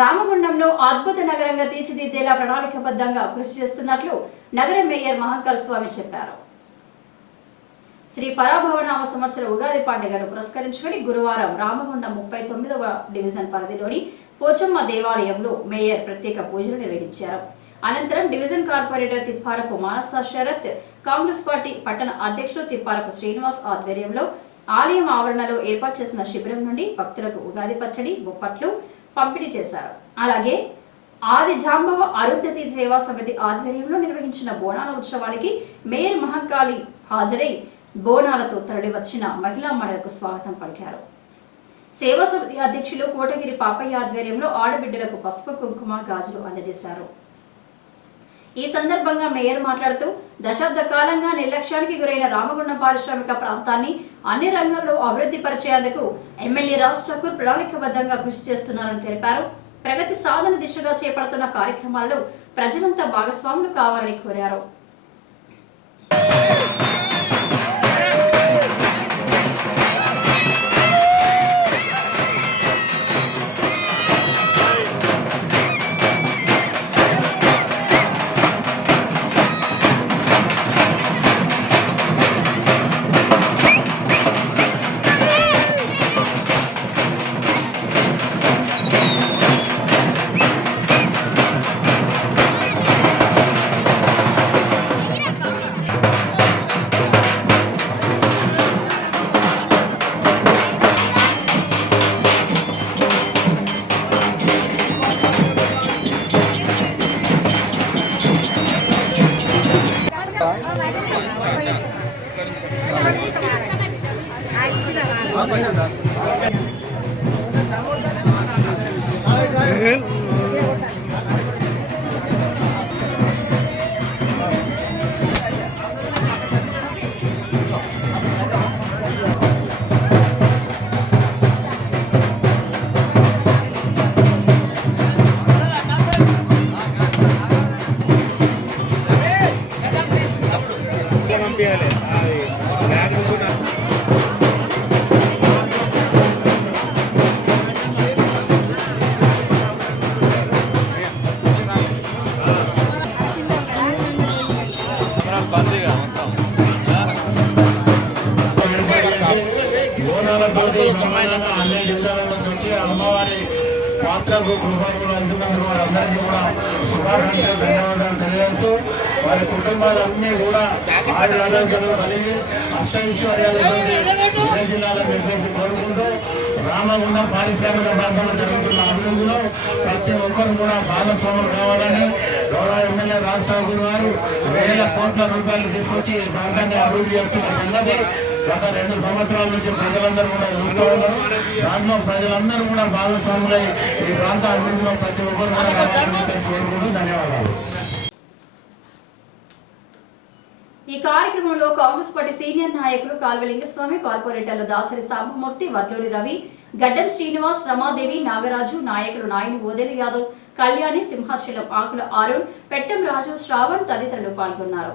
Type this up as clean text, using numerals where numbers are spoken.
రామగుండంలో అద్భుత నగరంగా తీర్చిదిద్దేలా ప్రణాళికాబద్ధంగా కృషి చేస్తున్నట్లు నగర మేయర్ మహంకాళ స్వామి చెప్పారు. శ్రీ పరాభవనామ సంవత్సర ఉగాది పండుగను పురస్కరించుకుని గురువారం రామగుండం 39వ డివిజన్ పరిధిలోని పోచమ్మ దేవాలయంలో మేయర్ ప్రత్యేక పూజలు నిర్వహించారు. అనంతరం డివిజన్ కార్పొరేటర్ తిప్పారపు మానస శరత్, కాంగ్రెస్ పార్టీ పట్టణ అధ్యక్షులు తిప్పారపు శ్రీనివాస్ ఆధ్వర్యంలో ఆలయం ఆవరణలో ఏర్పాటు చేసిన శిబిరం నుండి భక్తులకు ఉగాది పచ్చడి, బొప్పట్లు పంపిణీ చేశారు. అలాగే ఆది జాంబవ అరుంధతి సేవా సమితి ఆధ్వర్యంలో నిర్వహించిన బోనాల ఉత్సవానికి మేయర్ మహంకాళి హాజరై బోనాలతో తరలి వచ్చిన మహిళా మండలకు స్వాగతం పలికారు. సేవా సమితి అధ్యక్షులు కోటగిరి పాపయ్య ఆధ్వర్యంలో ఆడబిడ్డలకు పసుపు, కుంకుమ, గాజులు అందజేశారు. ఈ సందర్భంగా మేయర్ మాట్లాడుతూ దశాబ్ద కాలంగా నిర్లక్ష్యానికి గురైన రామగుండం పారిశ్రామిక ప్రాంతాన్ని అన్ని రంగాల్లో అభివృద్ధి పరిచేందుకు ఎమ్మెల్యే రాజ్ ఠాకూర్ ప్రణాళికాబద్ధంగా కృషి చేస్తున్నారని తెలిపారు. ప్రగతి సాధన దిశగా చేపడుతున్న కార్యక్రమాల్లో ప్రజలంతా భాగస్వాములు కావాలని కోరారు. అమ్మవారి పాత్రకు కృపలు అందుకున్నందుకు వారందరికీ కూడా శుభాకాంక్షలు, ధన్యవాదాలు తెలియజేస్తూ వారి కుటుంబాలన్నీ కూడా ఆయురారోగ్యాలు కలిగి అష్టైశ్వర్యాలతో విజయ జిల్లాలో చెప్పేసి కోరుకుంటూ రామగుండం పారిశ్రామిక ప్రాంతంలో జరుగుతున్న అభివృద్ధిలో ప్రతి ఒక్కరు కూడా భాగస్వాములు కావాలని గౌరవ ఎమ్మెల్యే రాజ్ ఠాకూర్ గారు వేల కోట్ల రూపాయలు తీసుకొచ్చి ఈ ప్రాంతాన్ని అభివృద్ధి చేస్తున్న సంగతి గత 2 సంవత్సరాల నుంచి ప్రజలందరూ కూడా చూస్తూ ఉన్నారు. దాంట్లో ప్రజలందరూ కూడా భాగస్వాములై ఈ ప్రాంత అభివృద్ధిలో ప్రతి ఒక్కరు కూడా కోరుకుంటూ ధన్యవాదాలు. ఈ కార్యక్రమంలో కాంగ్రెస్ పార్టీ సీనియర్ నాయకులు కాల్వలింగస్వామి, కార్పొరేటర్లు దాసరి సాంబమూర్తి, వడ్లూరి రవి, గడ్డం శ్రీనివాస్, రమాదేవి, నాగరాజు, నాయకులు నాయని ఓదేలు యాదవ్, కళ్యాణి, సింహాచలం, ఆకుల అరుణ్, పెట్టం రాజు, శ్రావణ్ తదితరులు పాల్గొన్నారు.